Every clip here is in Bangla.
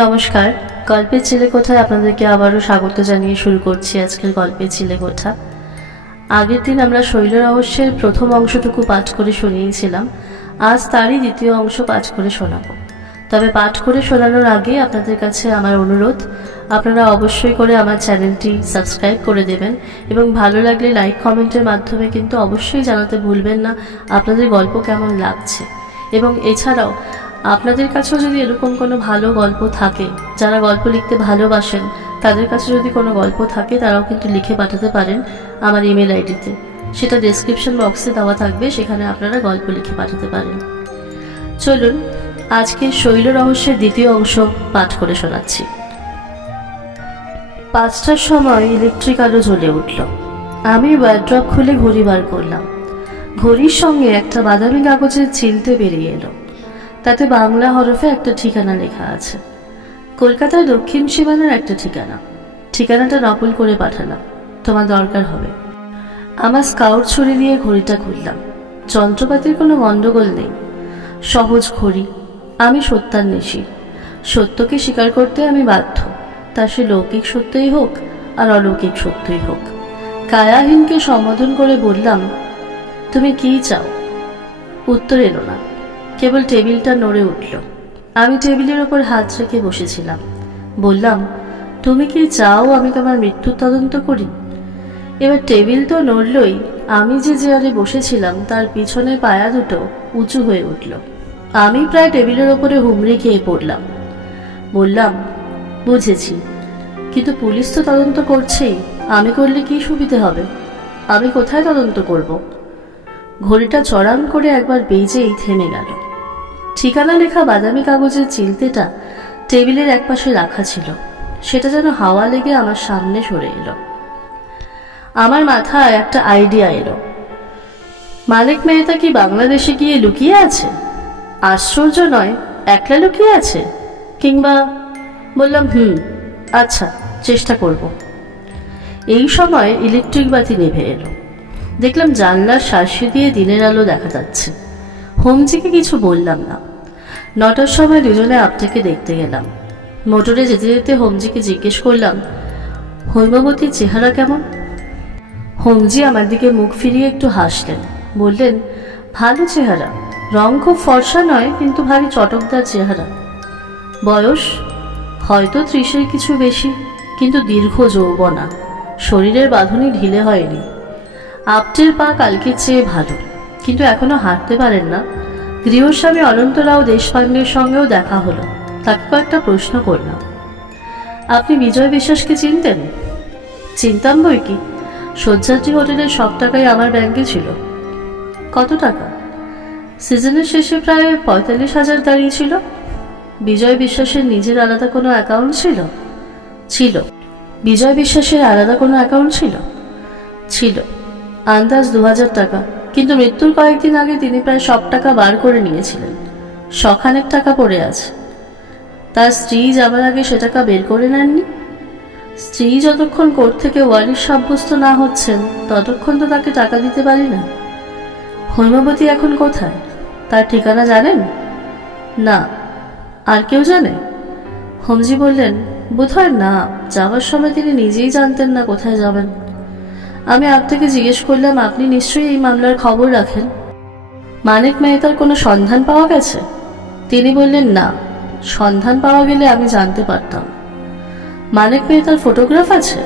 নমস্কার, গল্পের চিলেকোঠায় আপনাদেরকে আবারও স্বাগত জানিয়ে শুরু করছি আজকের গল্পের চিলেকোঠা। আগের দিন আমরা শৈল রহস্যের প্রথম অংশটুকু পাঠ করে শুনিয়েছিলাম। আজ তারই দ্বিতীয় অংশ পাঠ করে শোনাবো। তবে পাঠ করে শোনানোর আগে আপনাদের কাছে আমার অনুরোধ, আপনারা অবশ্যই করে আমার চ্যানেলটি সাবস্ক্রাইব করে দেবেন এবং ভালো লাগলে লাইক কমেন্টের মাধ্যমে কিন্তু অবশ্যই জানাতে ভুলবেন না আপনাদের গল্প কেমন লাগছে। এবং এছাড়াও আপনাদের কাছেও যদি এরকম কোনো ভালো গল্প থাকে, যারা গল্প লিখতে ভালোবাসেন তাদের কাছে যদি কোনো গল্প থাকে তারাও কিন্তু লিখে পাঠাতে পারেন আমার ইমেল আইডিতে। সেটা ডেসক্রিপশন বক্সে দেওয়া থাকবে, সেখানে আপনারা গল্প লিখে পাঠাতে পারেন। চলুন আজকে শৈল রহস্যের দ্বিতীয় অংশ পাঠ করে শোনাচ্ছি। 5টার সময় ইলেকট্রিক আলো জ্বলে উঠল। আমি ওয়ার্ড্রপ খুলে ঘড়ি বার করলাম। ঘড়ির সঙ্গে একটা বাদামি কাগজের চিলতে বেরিয়ে এলো। তাতে বাংলা হরফে একটা ঠিকানা লেখা আছে, কলকাতার দক্ষিণ সীমানার একটা ঠিকানা। ঠিকানাটা নকল করে পাঠালাম, তোমার দরকার হবে। আমার স্কাউট ছুরি দিয়ে ঘড়িটা খুললাম। যন্ত্রপাতির কোনো গণ্ডগোল নেই, সহজ ঘড়ি। আমি সত্যান্বেষী, সত্যকে স্বীকার করতে আমি বাধ্য, তা সে লৌকিক সত্যই হোক আর অলৌকিক সত্যই হোক। কায়াহীনকে সম্বোধন করে বললাম, তুমি কি চাও? উত্তর এলো না, কেবল টেবিলটা নড়ে উঠল। আমি টেবিলের ওপর হাত রেখে বসেছিলাম। বললাম, তুমি কি চাও আমি তোমার মৃত্যুর তদন্ত করি? এবার টেবিল তো নড়লই, আমি যে চেয়ারে বসেছিলাম তার পিছনে পায়া দুটো উঁচু হয়ে উঠল। আমি প্রায় টেবিলের ওপরে হুমড়ি খেয়ে পড়লাম। বললাম, বুঝেছি, কিন্তু পুলিশ তো তদন্ত করছেই, আমি করলে কি সুবিধে হবে? আমি কোথায় তদন্ত করব? ঘড়িটা চড়াং করে একবার বেজেই থেমে গেল। ঠিকানা লেখা বাদামি কাগজের চিলতেটা টেবিলের একপাশে রাখা ছিল, সেটা যেন হাওয়া লেগে আমার সামনে সরে এলো। আমার মাথায় একটা আইডিয়া এলো। মালিক মেহতা কি বাংলাদেশে গিয়ে লুকিয়ে আছে? আশ্চর্য নয়, একলা লুকিয়ে আছে। কিংবা বললাম, আচ্ছা, চেষ্টা করব। এই সময় ইলেকট্রিক বাতি নিভে এলো। দেখলাম জানলার শাঁসি দিয়ে দিনের আলো দেখা যাচ্ছে। হোমজিকে কিছু বললাম না। 9টার সময় দুজনে আপটাকে দেখতে গেলাম। মোটরে যেতে যেতে হোমজিকে জিজ্ঞেস করলাম, হৈমবতীর চেহারা কেমন? হোমজি আমার দিকে মুখ ফিরিয়ে একটু হাসলেন, বললেন, ভালো চেহারা, রং খুব ফর্সা নয়, কিন্তু ভারী চটকদার চেহারা। বয়স হয়তো 30-এর কিছু বেশি, কিন্তু দীর্ঘ যৌবনা, শরীরের বাঁধনি ঢিলে হয়নি। আপটের পা কালকের চেয়ে ভালো, কিন্তু এখনো হাঁটতে পারেন না। গৃহস্বামী অনন্তরাও দেশপাণ্ডের সঙ্গেও দেখা হলো। তাকে কয়েকটা প্রশ্ন করলাম। আপনি বিজয় বিশ্বাসকে চিনতেন? চিনতাম বই কি, সহ্যাদ্রি হোটেলের সব টাকাই আমার ব্যাংকে ছিল। কত টাকা? সিজনের শেষে প্রায় 45,000 দাঁড়িয়েছিল। বিজয় বিশ্বাসের নিজের আলাদা কোনো অ্যাকাউন্ট ছিল? ছিল। বিজয় বিশ্বাসের আলাদা কোনো অ্যাকাউন্ট ছিল? ছিল। আন্দাজ 2,000 টাকা, কিন্তু মৃত্যুর কয়েকদিন আগে তিনি প্রায় সব টাকা বার করে নিয়েছিলেন। শখানেক টাকা পড়ে আছে। তার স্ত্রী যাবার আগে সে টাকা বের করে নেননি। স্ত্রী যতক্ষণ কোর্ট থেকে ওয়ারিশ সাব্যস্ত না হচ্ছেন ততক্ষণ তো তাকে টাকা দিতে পারি না। হৈমবতী এখন কোথায়? তার ঠিকানা জানেন? না। আর কেউ জানে? হোমজি বললেন, বোধহয় না, যাওয়ার সময় তিনি নিজেই জানতেন না কোথায় যাবেন। আমি আপনাকে জিজ্ঞেস করলাম, আপনি নিশ্চয়ই এই মামলার খবর রাখেন। মানিক মেহতার কোনো সন্ধান পাওয়া গেছে? তিনি বললেন, না, সন্ধান পাওয়া গেলে আমি জানতে পারতাম। মানিক মেহতার ফটোগ্রাফ আছে?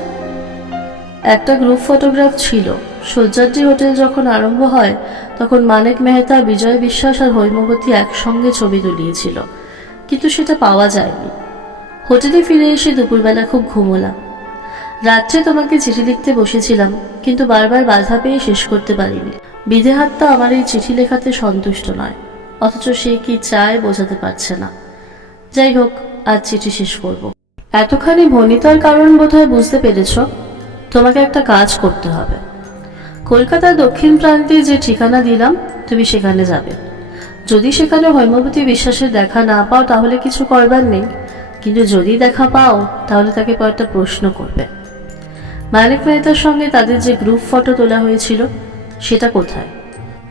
একটা গ্রুপ ফটোগ্রাফ ছিল। সহ্যাদ্রি হোটেল যখন আরম্ভ হয় তখন মানিক মেহতা, বিজয় বিশ্বাস আর হৈমবতী একসঙ্গে ছবি তুলিয়েছিল, কিন্তু সেটা পাওয়া যায়নি। হোটেলে ফিরে এসে দুপুরবেলা খুব ঘুমোলাম। রাত্রে তোমাকে চিঠি লিখতে বসেছিলাম, কিন্তু বারবার বাধা পেয়ে শেষ করতে পারিনি। বিদেহাত্মা আমার এই চিঠি লেখাতে সন্তুষ্ট নয়, অথচ সে কি চায় বোঝাতে পারছে না। যাই হোক, আজ চিঠি শেষ করব। এতখানি ভনিতার কারণ বোধহয় বুঝতে পেরেছ। তোমাকে একটা কাজ করতে হবে। কলকাতার দক্ষিণ প্রান্তে যে ঠিকানা দিলাম তুমি সেখানে যাবে। যদি সেখানে হৈমবতী বিশ্বাসের দেখা না পাও তাহলে কিছু করবার নেই, কিন্তু যদি দেখা পাও তাহলে তাকে কয়েকটা প্রশ্ন করবে। মানিক মেহতার সঙ্গে তাদের যে গ্রুপ ফটো তোলা হয়েছিল সেটা কোথায়?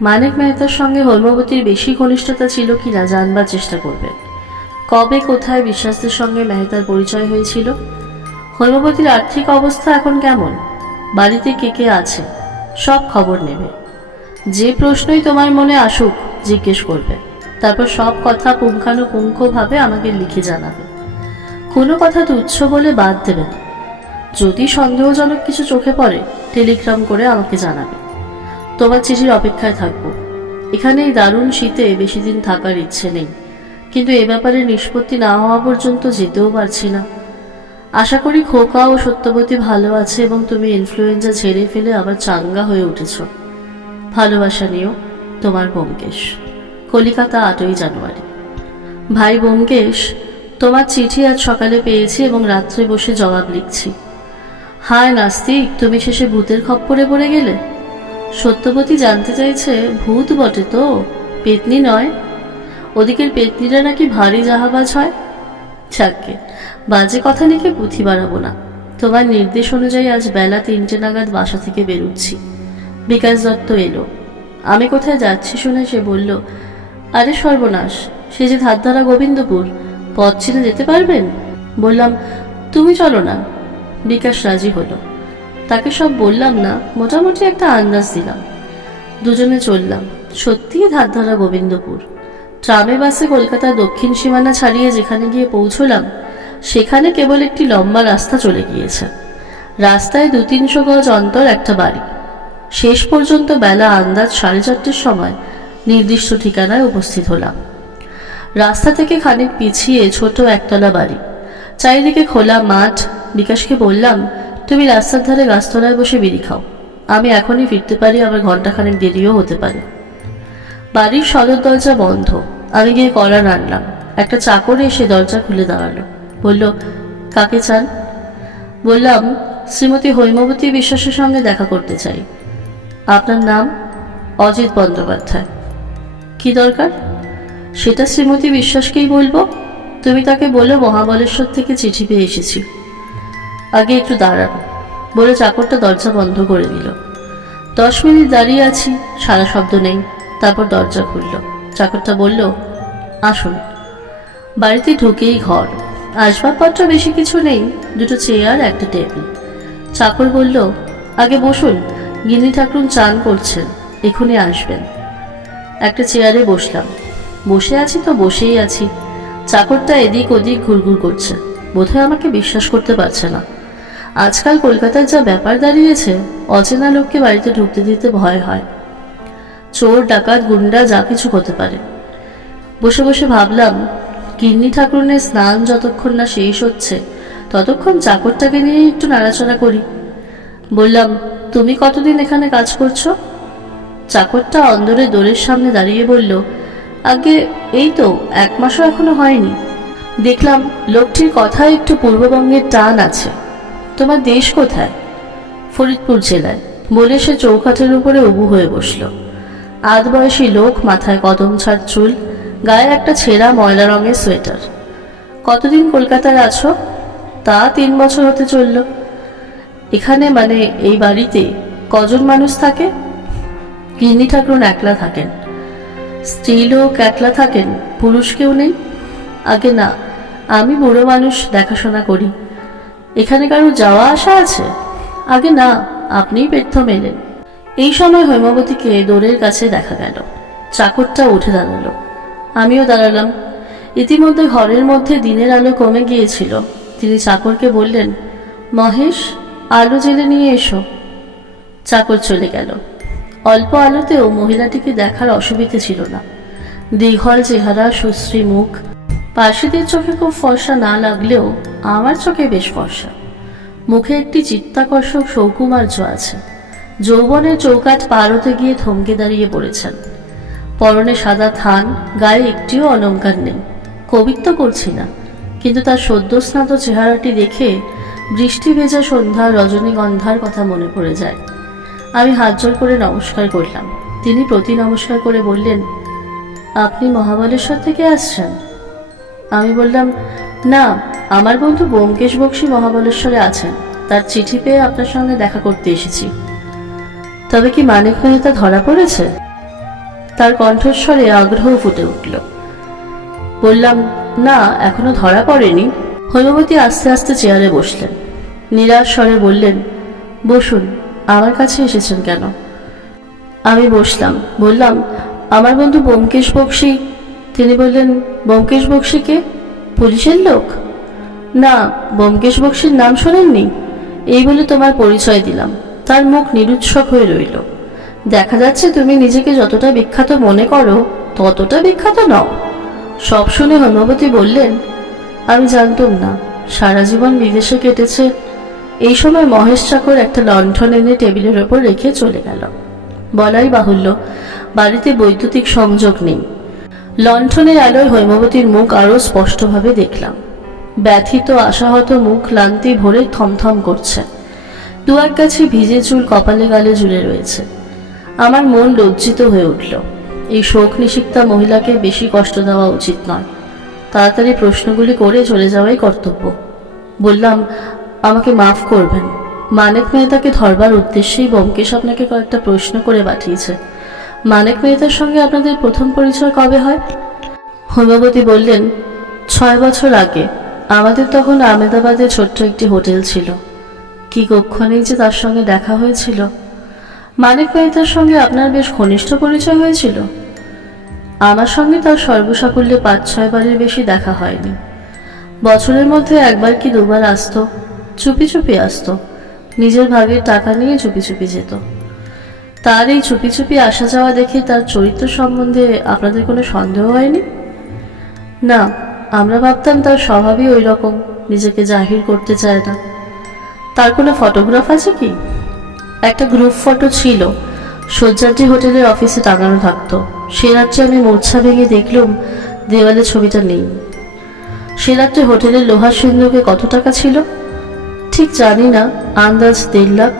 মানিক মেহতার সঙ্গে হৈমবতীর বেশি ঘনিষ্ঠতা ছিল কিনা জানবার চেষ্টা করবে। কবে কোথায় বিশ্বাসদের সঙ্গে মেহতার পরিচয় হয়েছিল? হৈমবতীর আর্থিক অবস্থা এখন কেমন? বাড়িতে কে কে আছে? সব খবর নেবে। যে প্রশ্নই তোমার মনে আসুক জিজ্ঞেস করবে। তারপর সব কথা পুঙ্খানুপুঙ্খভাবে আমাকে লিখে জানাবে। কোনো কথা তুচ্ছ বলে বাদ দেবে না। যদি সন্দেহজনক কিছু চোখে পড়ে টেলিগ্রাম করে আমাকে জানাবে। তোমার চিঠির অপেক্ষায় থাকবো। এখানে এই দারুণ শীতে বেশি দিন থাকার ইচ্ছে নেই, কিন্তু এ ব্যাপারে নিষ্পত্তি না হওয়া পর্যন্ত যেতেও পারছি না। আশা করি খোকা ও সত্যবতী ভালো আছে এবং তুমি ইনফ্লুয়েঞ্জা ঝেড়ে ফেলে আবার চাঙ্গা হয়ে উঠেছ। ভালোবাসা নিও, তোমার ব্যোমকেশ। কলিকাতা, 8ই জানুয়ারি। ভাই ব্যোমকেশ, তোমার চিঠি আজ সকালে পেয়েছি এবং রাত্রে বসে জবাব লিখছি। হায় নাস্তিক, তুমি শেষে ভূতের খপ্পরে পড়ে গেলে। সত্যবতী জানতে চাইছে ভূত বটে তো, পেতনি নয়। ওদিকের পেতনিরা নাকি ভারী জাহাবাজ হয়। যাকে বাজে কথা লিখে পুঁথি বাড়াবো না। তোমার নির্দেশ অনুযায়ী আজ বেলা 3টে নাগাদ বাসা থেকে বেরোচ্ছি। বিকাশ দত্ত এলো। আমি কোথায় যাচ্ছি শুনে সে বলল, আরে সর্বনাশ, সে যে ধারধারা গোবিন্দপুর, পথ চিনে যেতে পারবেন? বললাম, তুমি চলো না। বিকাশ রাজি হলো। তাকে সব বললাম না, মোটামুটি একটা আন্দাজ দিলাম। দুজনে চললাম। সত্যিই ধারধারা গোবিন্দপুর। ট্রামে বাসে কলকাতার দক্ষিণ সীমানা ছাড়িয়ে যেখানে গিয়ে পৌঁছলাম সেখানে কেবল একটি লম্বা রাস্তা চলে গিয়েছে। রাস্তায় 200-300 গজ অন্তর একটা বাড়ি। শেষ পর্যন্ত বেলা আন্দাজ 4:30টার সময় নির্দিষ্ট ঠিকানায় উপস্থিত হলাম। রাস্তা থেকে খানিক পিছিয়ে ছোট একতলা বাড়ি, চারিদিকে খোলা মাঠ। বিকাশকে বললাম, তুমি রাস্তার ধারে গাছতলায় বসে বিড়ি খাও, আমি এখনই ফিরতে পারি, আবার ঘন্টাখানেক দেরিও হতে পারে। বাড়ির সদর দরজা বন্ধ। আমি গিয়ে কড়া নাড়লাম। একটা চাকর এসে দরজা খুলে দাঁড়ালো। বলল, কাকে চান? বললাম, শ্রীমতী হৈমবতী বিশ্বাসের সঙ্গে দেখা করতে চাই। আপনার নাম? অজিত বন্দ্যোপাধ্যায়। কি দরকার? সেটা শ্রীমতী বিশ্বাসকেই বলবো। তুমি তাকে বলো মহাবলেশ্বর থেকে চিঠি পেয়ে এসেছি। আগে একটু দাঁড়ান, বলে চাকরটা দরজা বন্ধ করে দিল। 10 মিনিট দাঁড়িয়ে আছি, সারা শব্দ নেই। তারপর দরজা খুলল। চাকরটা বলল, আসুন। বাড়িতে ঢুকেই ঘর। আসবাবপত্র বেশি কিছু নেই, 2টো চেয়ার, একটা টেবিল। চাকর বলল, আগে বসুন, গিন্নি ঠাকুরুন চান করছেন, এখুনি আসবেন। একটা চেয়ারে বসলাম। বসে আছি তো বসেই আছি। চাকরটা এদিক ওদিক ঘুরঘুর করছে। বোধহয় আমাকে বিশ্বাস করতে পারছে না। আজকাল কলকাতার যা ব্যাপার দাঁড়িয়েছে, অচেনা লোককে বাড়িতে ঢুকতে দিতে ভয় হয়। চোর, ডাকাত, গুন্ডা যা কিছু হতে পারে। বসে বসে ভাবলাম, গিন্নি ঠাকুরনের স্নান যতক্ষণ না শেষ হচ্ছে ততক্ষণ চাকরটাকে নিয়ে একটু নাড়াচাড়া করি। বললাম, তুমি কতদিন এখানে কাজ করছো? চাকরটা অন্দরে দোরের সামনে দাঁড়িয়ে বলল, আগে এই তো 1 মাসও এখনো হয়নি। দেখলাম লোকটির কথায় একটু পূর্ববঙ্গের টান আছে। তোমার দেশ কোথায়? ফরিদপুর জেলায়, বলে সে চৌকাঠের উপরে উবু হয়ে বসল। আধবয়সী লোক, মাথায় কদম ছাড় চুল, গায়ে একটা ছেঁড়া ময়লা রঙের সোয়েটার। কতদিন কলকাতায় আছো? তা 3 বছর হতে চলল। এখানে মানে এই বাড়িতে কজন মানুষ থাকে? গিন্নি ঠাকুরুন একলা থাকেন। স্ত্রী লোক একলা থাকেন, পুরুষ কেউ নেই? আগে না, আমি বুড়ো মানুষ, দেখাশোনা করি। এখানে কারো যাওয়া আসা আছে? আগে না, আপনিই প্রথম এলেন। এই সময় হৈমবতীকে দোরের কাছে দেখা গেল। চাকরটা উঠে দাঁড়ালো, আমিও দাঁড়ালাম। ইতিমধ্যে ঘরের মধ্যে দিনের আলো কমে গিয়েছিল। তিনি চাকরকে বললেন, মহেশ, আলো জেলে নিয়ে এসো। চাকর চলে গেল। অল্প আলোতেও মহিলাটিকে দেখার অসুবিধে ছিল না। দীঘল চেহারা, সুশ্রী মুখ। পার্সিদের চোখে খুব ফর্সা না লাগলেও আমার চোখে বেশ ফর্সা। মুখে একটি চিত্তাকর্ষক সৌকুমার্য আছে। যৌবনের চৌকাঠ পার হতে গিয়ে থমকে দাঁড়িয়ে পড়েছেন। পরনে সাদা থান, গায়ে একটিও অলংকার নেই। কবিত্ব করছি না, কিন্তু তার সদ্যস্নাত চেহারাটি দেখে বৃষ্টি ভেজা সন্ধ্যা, রজনীগন্ধার কথা মনে পড়ে যায়। আমি হাত জোর করে নমস্কার করলাম। তিনি প্রতি নমস্কার করে বললেন, আপনি মহাবলেশ্বর থেকে আসছেন? আমি বললাম, না, আমার বন্ধু ব্যোমকেশ বক্সী মহাবলেশ্বরে আছেন, তার চিঠি পেয়ে আপনার সঙ্গে দেখা করতে এসেছি। তবে কি মানিক মেহতা ধরা পড়েছে? তার কণ্ঠস্বরে আগ্রহ ফুটে উঠল। বললাম, না, এখনো ধরা পড়েনি। হৈমবতী আস্তে আস্তে চেয়ারে বসলেন। নিরাশ স্বরে বললেন, বসুন, আমার কাছে এসেছেন কেন? আমি বসলাম। বললাম, আমার বন্ধু ব্যোমকেশ বক্সী। তিনি বললেন, ব্যোমকেশ বক্সী কে? পুলিশের লোক? না, ব্যোমকেশ বক্সীর নাম শোনেননি? এই বলে তোমার পরিচয় দিলাম। তার মুখ নিরুৎসক হয়ে রইল। দেখা যাচ্ছে তুমি নিজেকে যতটা বিখ্যাত মনে করো ততটা বিখ্যাত নও। সব শুনে হৈমবতী বললেন, আমি জানতাম না, সারা জীবন বিদেশে কেটেছে। এই সময় মহেশ চাকর একটা লণ্ঠন এনে টেবিলের ওপর রেখে চলে গেল। বলাই বাহুল্য, বাড়িতে বৈদ্যুতিক সংযোগ নেই। লণ্ঠনের আলোয় হৈমবতীর মুখ আরো স্পষ্টভাবে দেখলাম। ব্যথিত আশাহত মুখ ক্লান্তি ভরে থমথম করছে। দু এক গাছি ভিজে চুল কপালে গালে ঝুলে রয়েছে। আমার মন লজ্জিত হয়ে উঠল। এই শোক নিষিক্তা মহিলাকে বেশি কষ্ট দেওয়া উচিত নয়। তাড়াতাড়ি প্রশ্নগুলি করে চলে যাওয়াই কর্তব্য। বললাম, আমাকে মাফ করবেন, মানিক মেহতাকে ধরবার উদ্দেশ্যেই ব্যোমকেশ আপনাকে কয়েকটা প্রশ্ন করে পাঠিয়েছে। মানিক মেহতার সঙ্গে আপনাদের প্রথম পরিচয় কবে হয়? হৈমবতী বললেন, 6 বছর আগে। আমাদের তখন আহমেদাবাদে ছোট্ট একটি হোটেল ছিল। কি কক্ষণেই যে তার সঙ্গে দেখা হয়েছিল। মানিক মেহতার সঙ্গে আপনার বেশ ঘনিষ্ঠ পরিচয় হয়েছিল? আমার সঙ্গে তার সর্বসাকুল্যে 5-6 বারের বেশি দেখা হয়নি। বছরের মধ্যে একবার কি দুবার আসতো। চুপি চুপি আসতো। নিজের ভাগের টাকা নিয়ে চুপি চুপি যেত। তার এই চুপি চুপি আসা যাওয়া দেখে তার চরিত্র সম্বন্ধে আপনাদের কোনো সন্দেহ হয়নি? না, আমরা ভাবতাম তার স্বভাবই ওই রকম, নিজেকে জাহির করতে চায় না। তার কোনো ফটোগ্রাফ আছে কি? একটা গ্রুপ ফটো ছিল, সজ্জাদ্রি হোটেলের অফিসে টাঙানো থাকতো। সে রাত্রে আমি মূর্ছা ভেঙে দেখলাম দেওয়ালে ছবিটা নেই। সে রাত্রে হোটেলের লোহার সিন্ধুকে কত টাকা ছিল ঠিক জানি না, আন্দাজ 1.5 লাখ।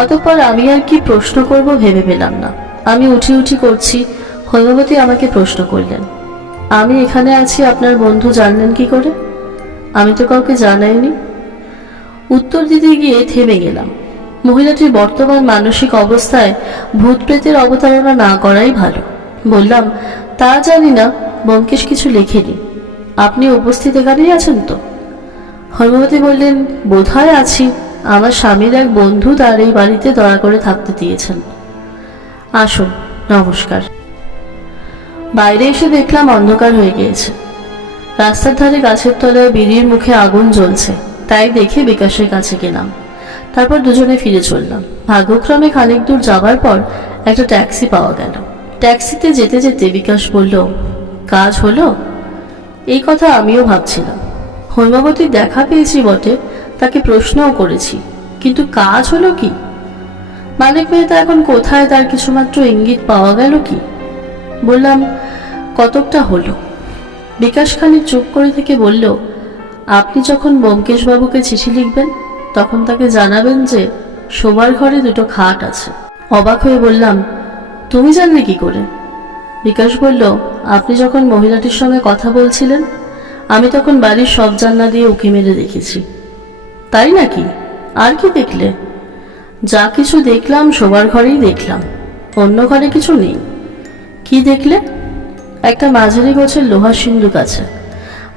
অতঃপর আমি আর কি প্রশ্ন করব ভেবে পেলাম না। আমি উঠি উঠি করছি। হৈমবতী আমাকে প্রশ্ন করলেন, আমি এখানে আছি আপনার বন্ধু জানলেন কি করে? আমি তো কাউকে জানাইনি। উত্তর দিতে গিয়ে থেমে গেলাম। মহিলাটির বর্তমান মানসিক অবস্থায় ভূত প্রেতের অবতারণা না করাই ভালো। বললাম, তা জানি না, ব্যোমকেশ কিছু লেখেনি। আপনি উপস্থিত এখানেই আছেন তো? হৈমবতী বললেন, বোধহয় আছি। আমার স্বামীর এক বন্ধু তার এই বাড়িতে দয়া করে থাকতে দিয়েছেন। আসুন, নমস্কার। বাইরে এসে দেখলাম অন্ধকার হয়ে গিয়েছে। রাস্তার ধারে গাছের তলায় বিড়ির মুখে আগুন জ্বলছে, তাই দেখে বিকাশের কাছে গেলাম। তারপর দুজনে ফিরে চললাম। ভাগ্যক্রমে খানিক দূর যাবার পর একটা ট্যাক্সি পাওয়া গেল। ট্যাক্সিতে যেতে যেতে বিকাশ বলল, কাজ হলো? এই কথা আমিও ভাবছিলাম। হৈমবতীর দেখা পেয়েছি বটে, তাকে প্রশ্নও করেছি, কিন্তু কাজ হলো কি? মানিক মেহতা এখন কোথায় তার কিছুমাত্র ইঙ্গিত পাওয়া গেল কি? বললাম, কতকটা হলো। বিকাশ খানিক চুপ করে থেকে বলল, আপনি যখন ব্যোমকেশ বাবুকে চিঠি লিখবেন তখন তাকে জানাবেন যে শোবার ঘরে 2টো খাট আছে। অবাক হয়ে বললাম, তুমি জানলে কি করে? বিকাশ বলল, আপনি যখন মহিলাটির সঙ্গে কথা বলছিলেন আমি তখন বাড়ির সব জানলা দিয়ে উঁকি মেরে দেখেছি। তাই নাকি? আর কি দেখলে? যা কিছু দেখলাম শোবার ঘরেই দেখলাম, অন্য ঘরে কিছু নেই। কি দেখলে? একটা মাঝারি গোছের লোহার সিন্দুক আছে।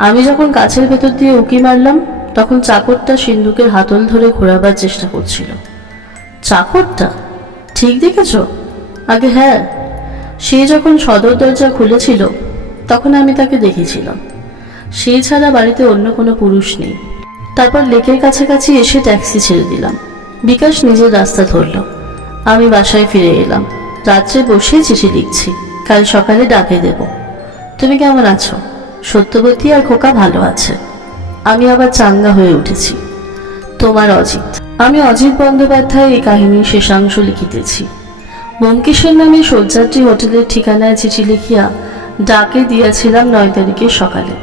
আমি যখন কাছের ভেতর দিয়ে উঁকি মারলাম তখন চাকরটা সিন্দুকের হাতল ধরে ঘোরাবার চেষ্টা করছিল। চাকরটা? ঠিক দেখেছ? আগে হ্যাঁ, সে যখন সদর দরজা খুলেছিল তখন আমি তাকে দেখেছিলাম। সেই ছাড়া বাড়িতে অন্য কোনো পুরুষ নেই। তারপর লেকের কাছাকাছি এসে ট্যাক্সি ছেড়ে দিলাম। বিকাশ নিজের রাস্তা ধরল। আমি বাসায় ফিরে এলাম। রাত্রে বসে চিঠি লিখছি, কাল সকালে ডাকে দেব। তুমি কেমন আছো? সত্যবতী আর খোকা ভালো আছে। আমি আবার চাঙ্গা হয়ে উঠেছি। তোমার অজিত। আমি অজিত বন্দ্যোপাধ্যায় এই কাহিনীর শেষাংশ লিখিতেছি। ব্যোমকেশের নামে সজ্জাদ্রি হোটেলের ঠিকানায় চিঠি লিখিয়া ডাকে দিয়াছিলাম 9 তারিখের সকালে।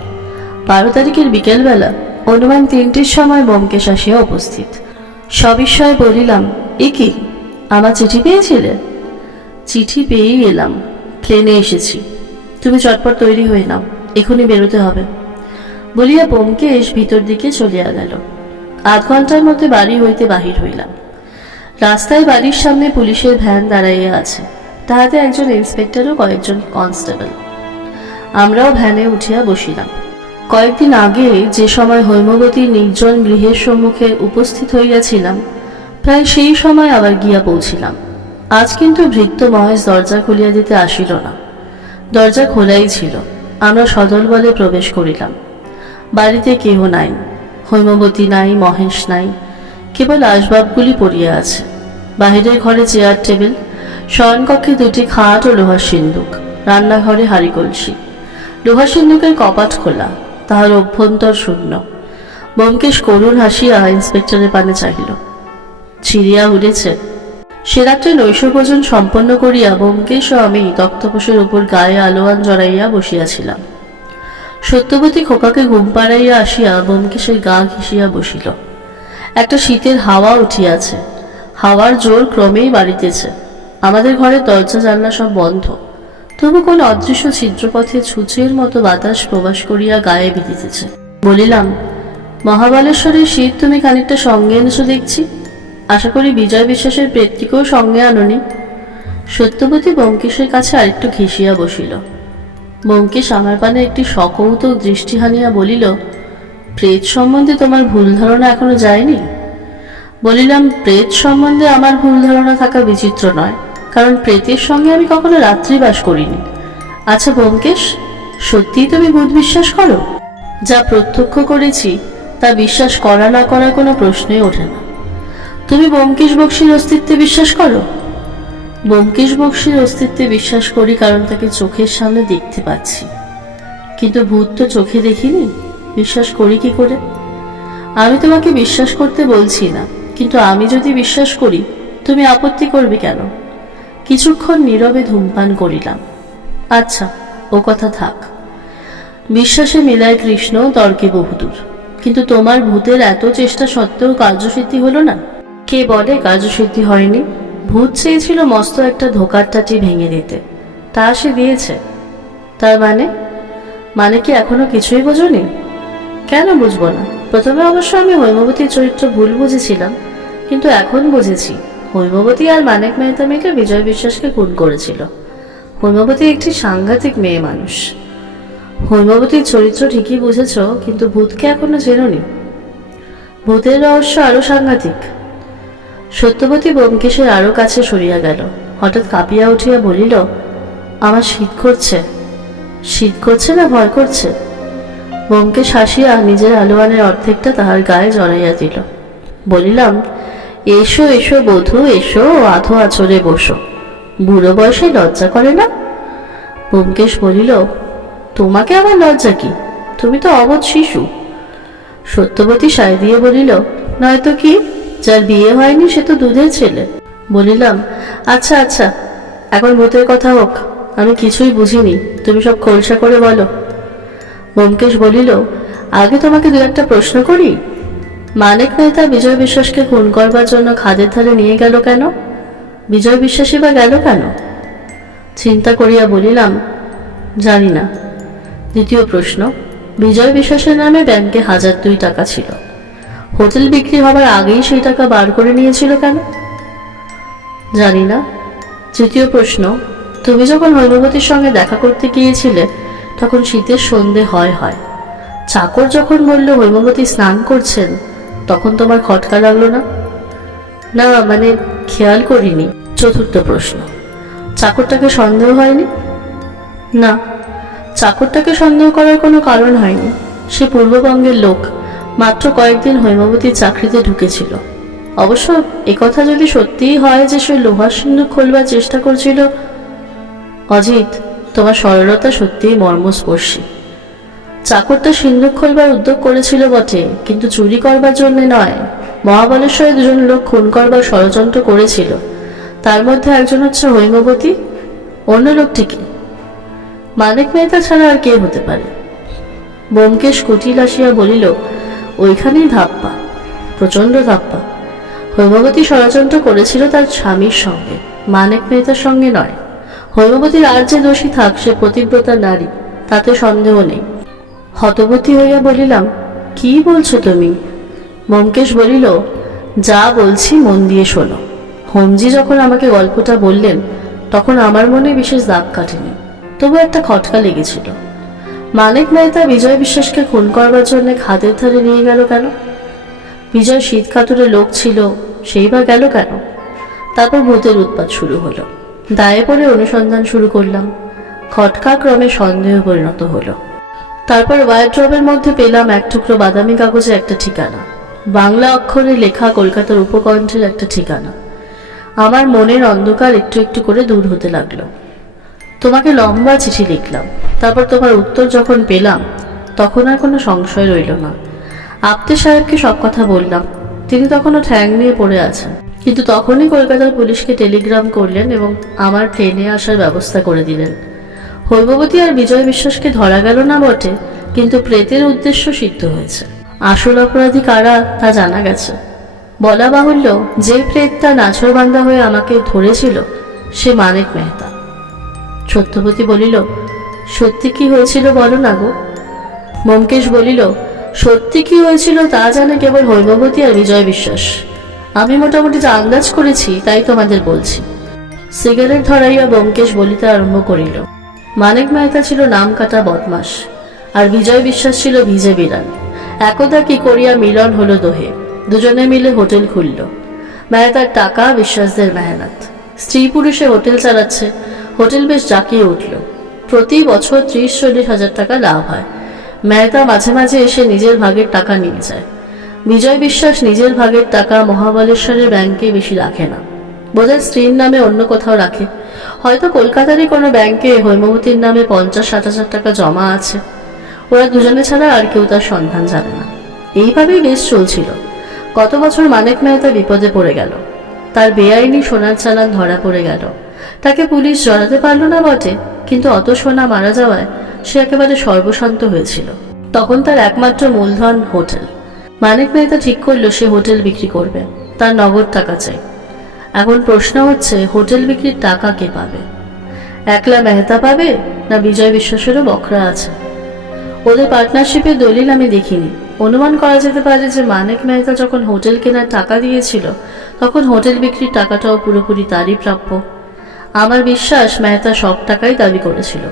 12 তারিখের বিকেলবেলা অনুমান 3টের সময় ব্যোমকেশ আসিয়া উপস্থিত। সবিস্ময়ে বলিলাম, এ কি, আমার চিঠি পেয়েছিলে? চিঠি পেয়েই এলাম, প্লেনে এসেছি। তুমি চটপট তৈরি হয়ে নাও, এখনই বেরোতে হবে বলিয়া ব্যোমকেশ ভিতর দিকে চলিয়া গেল। আধ ঘন্টার মধ্যে বাড়ি হইতে বাহির হইলাম। রাস্তায় বাড়ির সামনে পুলিশের ভ্যান দাঁড়াইয়া আছে, তাহাতে একজন ইন্সপেক্টর ও কয়েকজন কনস্টেবল। আমরাও ভ্যানে উঠিয়া বসিলাম। কয়েকদিন আগে যে সময় হৈমবতীর নির্জন গৃহের সম্মুখে উপস্থিত হইয়াছিলাম, প্রায় সেই সময় আবার গিয়া পৌঁছিলাম। আজ কিন্তু ভৃত্য মহেশ দরজা খুলিয়া দিতে আসিল না। দরজা খোলাই ছিল। আমরা সদল বলে প্রবেশ করিলাম। বাড়িতে কেহ নাই, হৈমবতী নাই, মহেশ নাই, কেবল আসবাবগুলি পড়িয়া আছে। বাহিরের ঘরে চেয়ার টেবিল, শয়নকক্ষে দুটি খাট ও লোহার সিন্দুক, রান্নাঘরে হাঁড়ি কলসি। লোহার সিন্দুকের কপাট খোলা, তাহার অভ্যন্তর শূন্য। ব্যোমকেশ করুণ হাসিয়া ইন্সপেক্টরের পানে চাহিল। চিড়িয়া উড়েছে। সে রাত্রে নৈশভোজন সম্পন্ন করিয়া ব্যোমকেশ ও আমি তক্তপোষের উপর গায়ে আলোয়ান জড়াইয়া বসিয়াছিলাম। সত্যবতী খোকাকে ঘুম পাড়াইয়া আসিয়া ব্যোমকেশের গা ঘেঁষিয়া বসিল। একটা শীতের হাওয়া উঠিয়াছে। হাওয়ার জোর ক্রমেই বাড়িতেছে। আমাদের ঘরের দরজা জানলা সব বন্ধ, তবু কোন অদৃশ্য ছিদ্রপথে ছুঁচের মতো বাতাস প্রবাস করিয়া গায়ে বিঁধিতেছে। বলিলাম, মহাবালেশ্বরের শীত তুমি খানিকটা সঙ্গে এনেছো দেখছি। আশা করি বিজয় বিশ্বাসের প্রেতটিকেও সঙ্গে আনোনি। সত্যবতী ব্যোমকেশের কাছে আরেকটু ঘেঁষিয়া বসিল। ব্যোমকেশ আমার পানে একটি সকৌতুক দৃষ্টি হানিয়া বলিল, প্রেত সম্বন্ধে তোমার ভুল ধারণা এখনো যায়নি? বলিলাম, প্রেত সম্বন্ধে আমার ভুল ধারণা থাকা বিচিত্র নয়, কারণ প্রেতের সঙ্গে আমি কখনো রাত্রিবাস করিনি। আচ্ছা ব্যোমকেশ, সত্যিই তুমি ভূত বিশ্বাস করো? যা প্রত্যক্ষ করেছি তা বিশ্বাস করা না করার কোনো প্রশ্নই ওঠে না। তুমি ব্যোমকেশ বক্সীর অস্তিত্বে বিশ্বাস করো? ব্যোমকেশ বক্সীর অস্তিত্বে বিশ্বাস করি, কারণ তাকে চোখের সামনে দেখতে পাচ্ছি। কিন্তু ভূত তো চোখে দেখিনি, বিশ্বাস করি কি করে? আমি তোমাকে বিশ্বাস করতে বলছি না, কিন্তু আমি যদি বিশ্বাস করি তুমি আপত্তি করবে কেন? কিছুক্ষণ নীরবে ধূমপান করিলাম। আচ্ছা, ও কথা থাক। বিশ্বাসে মেলায় কৃষ্ণ, তর্কে বহুদূর। কিন্তু তোমার ভূতের এত চেষ্টা সত্ত্বেও কার্যসিদ্ধি হলো না। কে বলে কার্যসিদ্ধি হয়নি? ভূত চেয়েছিল মস্ত একটা ধোকার টাটি ভেঙে দিতে, তা সে দিয়েছে। তার মানে কি এখনো কিছুই বোঝনি? কেন বুঝবো না? প্রথমে অবশ্য আমি হৈমবতীর চরিত্র ভুল বুঝেছিলাম, কিন্তু এখন বুঝেছি হৈমবতী আর মানিক মেহতা মিলে বিজয় বিশ্বাসকে খুন করেছিল। হৈমবতী একটি সাংঘাতিক মেয়ে মানুষ। হৈমবতীর চরিত্র ঠিকই বুঝেছ, কিন্তু ভূতকে এখনো চেনোনি। ভূতের রহস্য আরো সাংঘাতিক। সত্যবতী ব্যোমকেশের আরো কাছে সরিয়া গেল। হঠাৎ কাঁপিয়া উঠিয়া বলিল, আমার শীত করছে। শীত করছে না ভয় করছে? ব্যোমকেশ হাসিয়া নিজের আলোয়ানের অর্ধেকটা তাহার গায়ে জড়াইয়া দিল। বলিলাম, এসো এসো বধূ, এসো, আধো আচরে বসো। বুড়ো বয়সে লজ্জা করে না? ব্যোমকেশ বলিল, তোমাকে আবার লজ্জা কি? তুমি তো অবধ শিশু। সত্যবতী সায় দিয়ে বলিল, নয়তো কি, যার বিয়ে হয়নি সে তো দুধের ছেলে। বলিলাম, আচ্ছা আচ্ছা, এখন ভূতের কথা হোক। আমি কিছুই বুঝিনি, তুমি সব খোলসা করে বলো। ব্যোমকেশ বলিল, আগে তোমাকে দু একটা প্রশ্ন করি। মানিক মেহতা বিজয় বিশ্বাসকে খুন করবার জন্য খাদের ধারে নিয়ে গেল কেন? বিজয় বিশ্বাসী বা গেল কেন? চিন্তা করিয়া বলিলাম, জানি না। দ্বিতীয় প্রশ্ন, বিজয় বিশ্বাসের নামে ব্যাংকে 1002 টাকা ছিল। হোটেল বিক্রি হবার আগেই সেই টাকা বার করে নিয়েছিল কেন? জানি না। তৃতীয় প্রশ্ন, তুমি যখন হৈমবতীর সঙ্গে দেখা করতে গিয়েছিলে তখন শীতের সন্ধে হয়। চাকর যখন বলল হৈমবতী স্নান করছেন, তখন তোমার খটকা লাগলো না? না, মানে খেয়াল করিনি। চতুর্থ প্রশ্ন, চাকরটাকে সন্দেহ হয়নি? না, চাকরটাকে সন্দেহ করার কোনো কারণ হয়নি। সে পূর্ববঙ্গের লোক, মাত্র কয়েকদিন হৈমবতীর চাকরিতে ঢুকেছিল। অবশ্য একথা যদি সত্যিই হয় যে সে লোহার সিন্ধুক খোলবার চেষ্টা করছিল। অজিত, তোমার সরলতা সত্যিই মর্মস্পর্শী। চাকরটা সিন্ধুক খোলবার উদ্যোগ করেছিল বটে, কিন্তু চুরি করবার জন্য নয়। মহাবালেশ্বরে দুজন লোক খুন করবার ষড়যন্ত্র করেছিল, তার মধ্যে একজন হচ্ছে হৈমবতী, অন্য লোকটি কি? মানিক মেহতা ছাড়া আর কে হতে পারে? ব্যোমকেশ কুটিল আসিয়া বলিল, ওইখানেই ধাপ্পা, প্রচন্ড ধাপ্পা। হৈমবতী ষড়যন্ত্র করেছিল তার স্বামীর সঙ্গে, মানিক মেহতার সঙ্গে নয়। হৈমবতীর আর যে দোষী থাক, সে পতিব্রতা নারী, তাতে সন্দেহ নেই। হতবতী হইয়া বলিলাম, কি বলছো তুমি? ব্যোমকেশ বলিল, যা বলছি মন দিয়ে শোনো। হোমজি যখন আমাকে গল্পটা বললেন তখন আমার মনে বিশেষ দাগ কাটেনি, তবু একটা খটকা লেগেছিল। মানিক মেহতা বিজয় বিশ্বাসকে খুন করবার জন্য খাদের ধারে নিয়ে গেল কেন? বিজয় শীত কাতুরে লোক ছিল, সেই বা গেল কেন? তারপর ভূতের উৎপাত শুরু হলো। দায়ে পড়ে অনুসন্ধান শুরু করলাম। খটকা ক্রমে সন্দেহ পরিণত হলো। তারপর ওয়ারড্রবের মধ্যে পেলাম এক টুকরো বাদামি কাগজে একটা ঠিকানা, বাংলা অক্ষরে লেখা কলকাতার উপকণ্ঠের একটা ঠিকানা। আমার মনের অন্ধকার একটু একটু করে দূর হতে লাগলো। তোমাকে লম্বা চিঠি লিখলাম। তারপর তোমার উত্তর যখন পেলাম তখন আর কোনো সংশয় রইল না। আপ্তে সাহেবকে সব কথা বললাম। তিনি তখনও ঠ্যাং নিয়ে পড়ে আছেন, কিন্তু তখনই কলকাতার পুলিশকে টেলিগ্রাম করলেন এবং আমার ট্রেনে আসার ব্যবস্থা করে দিলেন। হৈমবতী আর বিজয় বিশ্বাসকে ধরা গেল না বটে, কিন্তু প্রেতের উদ্দেশ্য সিদ্ধ হয়েছে। আসল অপরাধী কারা তা জানা গেছে। বলা বাহুল্য, যে প্রেতটা নাছরবান্দা হয়ে আমাকে ধরেছিল সে মানিক মেহতা। সত্যবতী বলিল, সত্যি কি হয়েছিল বলো না গো? ব্যোমকেশ বলিল, সত্যি কি হয়েছিল তা জানে কেবল হৈমবতী আর বিজয় বিশ্বাস। আমি মোটামুটি যা আন্দাজ করেছি তাই তোমাদের বলছি। সিগারেট ধরাইয়া ব্যোমকেশ বলিতে আরম্ভ করিল, মানিক মেহতা ছিল নাম কাটা বদমাস, আর বিজয় বিশ্বাস ছিল ভিজে বিড়াল। একদা কি করিয়া মিলন হলো দোহে। দুজনে মিলে হোটেল খুলল। মেহতার টাকা, বিশ্বাসদের মেহনত। স্ত্রী পুরুষে হোটেল চালাচ্ছে। হোটেল বেশ জাঁকিয়ে উঠল। প্রতি বছর 30-40 হাজার টাকা লাভ হয়। মেহতা মাঝে মাঝে এসে নিজের ভাগের টাকা নিয়ে যায়। বিজয় বিশ্বাস নিজের ভাগের টাকা মহাবলেশ্বরের ব্যাংকে বেশি রাখে না, বোধহয় স্ত্রীর নামে অন্য কোথাও রাখে। হয়তো কলকাতারই কোনো ব্যাংকে হৈমবতীর নামে 50-60 হাজার টাকা জমা আছে। ওরা দুজনে ছাড়া আর কেউ তার সন্ধান জানে না। এইভাবেই বেশ চলছিল। গত বছর মানিক মেহতা বিপদে পড়ে গেল। তার বেআইনি সোনার চালান ধরা পড়ে গেল। তাকে পুলিশ জড়াতে পারল না বটে, কিন্তু অত সোনা মারা যাওয়ায় সে একেবারে সর্বশান্ত হয়েছিল। তখন তার একমাত্র মূলধন হোটেল। মানিক মেহতা ঠিক করলো সে হোটেল বিক্রি করবে। তার নগদ টাকা চাই। এখন প্রশ্ন হচ্ছে, হোটেল বিক্রির টাকা কে পাবে? একলা মেহতা পাবে, না বিজয় বিশ্বাসেরও বখরা আছে? ওদের পার্টনারশিপের দলিল আমি দেখিনি। অনুমান করা যেতে পারে যে মানিক মেহতা যখন হোটেল কেনার টাকা দিয়েছিল তখন হোটেল বিক্রির টাকাটাও পুরোপুরি তারই প্রাপ্য। আমার বিশ্বাস মেহতা সব টাকাই দাবি করেছিল।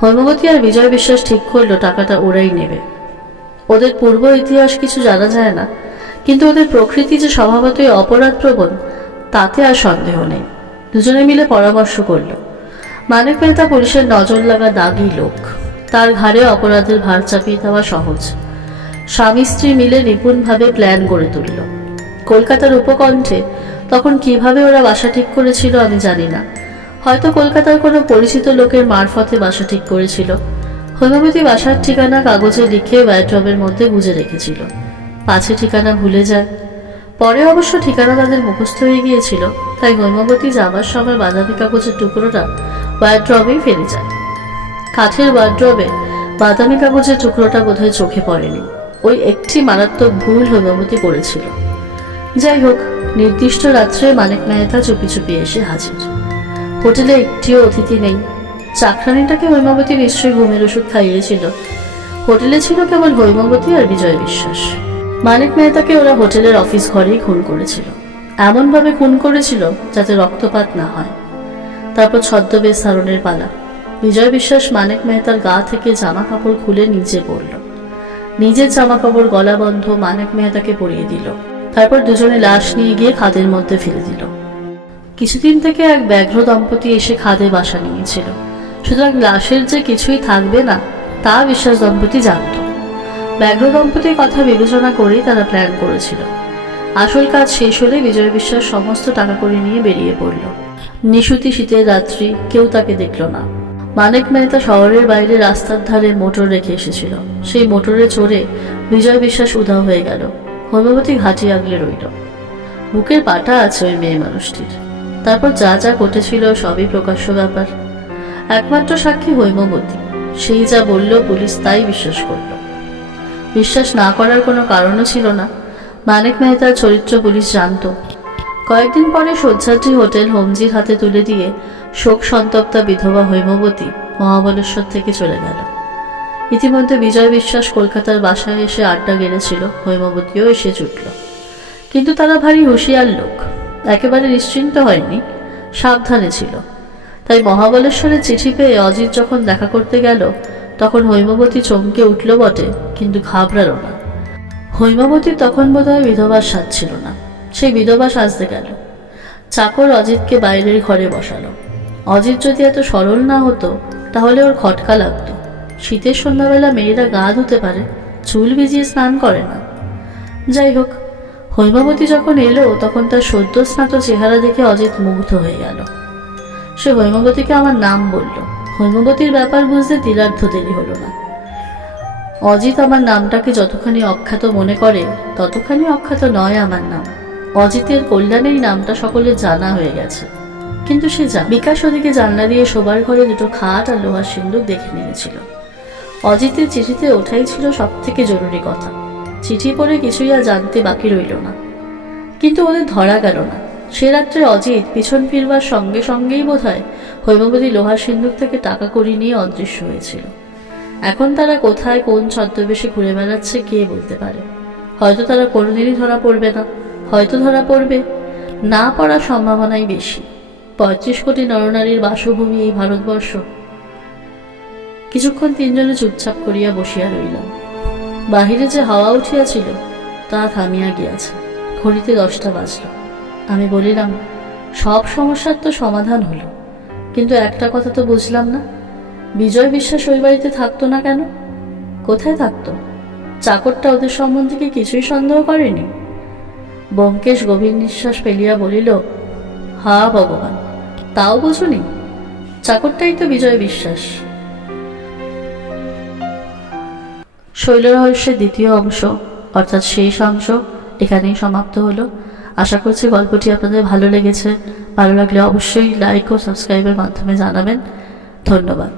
হৈমবতী আর বিজয় বিশ্বাস ঠিক করলো টাকাটা ওরাই নেবে। ওদের পূর্ব ইতিহাস কিছু জানা যায় না, কিন্তু ওদের প্রকৃতি যে স্বভাবতই অপরাধপ্রবণ তাতে আর সন্দেহ নেই। দুজনে মিলে পরামর্শ করল। মানিক মেহতা পুলিশের নজর লাগা দাগী লোক। তার ঘাড়ে অপরাধের ভার চাপিয়ে দেওয়া সহজ। স্বামী স্ত্রী মিলে নিপুণভাবে প্ল্যান গড়ে তুলল। কলকাতার উপকণ্ঠে তখন কিভাবে ওরা বাসা ঠিক করেছিল আমি জানি না। হয়তো কলকাতার কোনো পরিচিত লোকের মারফতে বাসা ঠিক করেছিল। হৈমবতী বাসার ঠিকানা কাগজে লিখে ওয়ারড্রবের মধ্যে গুজে রেখেছিল, পাছে ঠিকানা ভুলে যায়। পরে অবশ্য ঠিকানা তাদের মুখস্থ হয়ে গিয়েছিল, তাই হৈমবতী যাবার সময় বাদামি কাগজের টুকরোটা ওয়ারড্রবেই ফেলে যায়। কাঠের ওয়ারড্রবে বাদামি কাগজের টুকরোটা বোধহয় চোখে পড়েনি। ওই একটি মারাত্মক ভুল হৈমবতী করেছিল। যাই হোক, নির্দিষ্ট রাত্রে মানিক মেহতা চুপি চুপি এসে হাজির। হোটেলে একটিও অতিথি নেই। চাকরানিটাকে হৈমবতী নিশ্চয়ই ঘুমের ওষুধ খাইয়েছিল। হোটেলে ছিল কেবল হৈমবতী আর বিজয় বিশ্বাস। মানিক মেহতাকে ওরা হোটেলের অফিস ঘরেই খুন করেছিল। এমনভাবে খুন করেছিল যাতে রক্তপাত না হয়। তারপর ছদ্মবেশ ধারণের পালা। বিজয় বিশ্বাস মানিক মেহতার গা থেকে জামা কাপড় খুলে নিচে পড়ল। নিজের জামা কাপড় গলা বন্ধ মানিক মেহতাকে পরিয়ে দিল। তারপর দুজনে লাশ নিয়ে গিয়ে খাদের মধ্যে ফেলে দিল। কিছুদিন থেকে এক ব্যাঘ্র দম্পতি এসে খাদে বাসা নিয়েছিল, সুতরাং লাশের যে কিছুই থাকবে না তা বিশ্বাস দম্পতি জানত। ব্যাঘ্র দম্পতির কথা বিবেচনা করেই তারা প্ল্যান করেছিল। আসল কাজ শেষ হলে বিজয় বিশ্বাস সমস্ত টাকা করে নিয়ে বেরিয়ে পড়ল। নিশুতি শীতের রাত্রি, কেউ তাকে দেখল না। মানিক মেহতা শহরের বাইরে রাস্তার ধারে মোটর রেখে এসেছিল। সেই মোটরে চড়ে বিজয় বিশ্বাস উধাও হয়ে গেল। হৈমবতী ঘাটি আগলে রইল। বুকের পাটা আছে ওই মেয়ে মানুষটির। তারপর যা যা ঘটেছিল সবই প্রকাশ্য ব্যাপার। একমাত্র সাক্ষী হৈমবতী। সেই যা বলল পুলিশ তাই বিশ্বাস করল। বিশ্বাস না করার কোনো কারণও ছিল না। মানিক মেহতার চরিত্র পুলিশ জানত। কয়েকদিন পরে শয্যাটি হোটেল হোমজির হাতে তুলে দিয়ে শোক সন্তপ্তা বিধবা হৈমবতী মহাবলেশ্বর থেকে চলে গেল। ইতিমধ্যে বিজয় বিশ্বাস কলকাতার বাসায় এসে আড্ডা গেড়েছিল। হৈমবতীও এসে জুটল। কিন্তু তারা ভারী হুঁশিয়ার লোক। একেবারে নিশ্চিন্ত হয়নি, সাবধানে ছিল। তাই মহাবলেশ্বরের চিঠি পেয়ে অজিত যখন দেখা করতে গেল তখন হৈমবতী চমকে উঠল বটে, কিন্তু ঘাবড়ালো না। হৈমবতীর তখন বোধহয় বিধবার সাজ ছিল না, সেই বিধবা সাজতে গেল। চাকর অজিতকে বাইরের ঘরে বসালো। অজিত যদি এত সরল না হতো তাহলে ওর খটকা লাগতো। শীতের সন্ধ্যাবেলা মেয়েরা গা ধুতে পারে, চুল ভিজিয়ে স্নান করে না। যাই হোক, হৈমবতী যখন এলো তখন তার সদ্য স্নাত চেহারা দেখে অজিত মুগ্ধ হয়ে গেল। সে হৈমবতীকে আমার নাম বলল। হৈমবতীর ব্যাপার বুঝতে তিলার্ধ দেরি হলো না। অজিত আমার নামটাকে যতখানি অখ্যাত মনে করে ততখানি অখ্যাত নয় আমার নাম। অজিতের কল্যাণেই নামটা সকলের জানা হয়ে গেছে। কিন্তু সে বিকাশ ওদিকে জানলা দিয়ে শোবার ঘরে দুটো খাট আর লোহার সিন্দুক দেখে নিয়েছিল। অজিতের চিঠিতে ওঠাই ছিল সব থেকে জরুরি কথা। চিঠি পড়ে কিছুই আর জানতে বাকি রইল না। কিন্তু ওদের ধরা গেল না। সে রাত্রে অজিত পিছন ফিরবার সঙ্গে সঙ্গেই বোধহয় হৈমবতী লোহার সিন্দুক থেকে টাকা কড়ি নিয়ে অদৃশ্য হয়েছিল। এখন তারা কোথায় কোন ছদ্মবেশে ঘুরে বেড়াচ্ছে কে বলতে পারে। হয়তো তারা কোনোদিনই ধরা পড়বে না, হয়তো ধরা পড়বে, না পড়ার সম্ভাবনাই বেশি। 35 কোটি নরনারীর বাসভূমি এই ভারতবর্ষ। কিছুক্ষণ তিনজনে চুপচাপ করিয়া বসিয়া রইলাম। বাহিরে যে হাওয়া উঠিয়াছিল তা থামিয়া গিয়াছে। ঘড়িতে 10টা বাজল। আমি বলিলাম, সব সমস্যার তো সমাধান হলো, কিন্তু একটা কথা তো বুঝলাম না, বিজয় বিশ্বাস ওই বাড়িতে থাকতো না কেন? কোথায় থাকতো? চাকরটা ওদের সম্বন্ধে কি কিছুই সন্দেহ করেনি? ব্যোমকেশ গভীর নিঃশ্বাস ফেলিয়া বলিল, হা ভগবান, তাও বুঝুনি? চাকরটাই তো বিজয় বিশ্বাস। শৈলরহস্যের দ্বিতীয় অংশ অর্থাৎ শেষ অংশ এখানেই সমাপ্ত হলো। আশা করছি গল্পটি আপনাদের ভালো লেগেছে। ভালো লাগলে অবশ্যই লাইক ও সাবস্ক্রাইবের মাধ্যমে জানাবেন। ধন্যবাদ।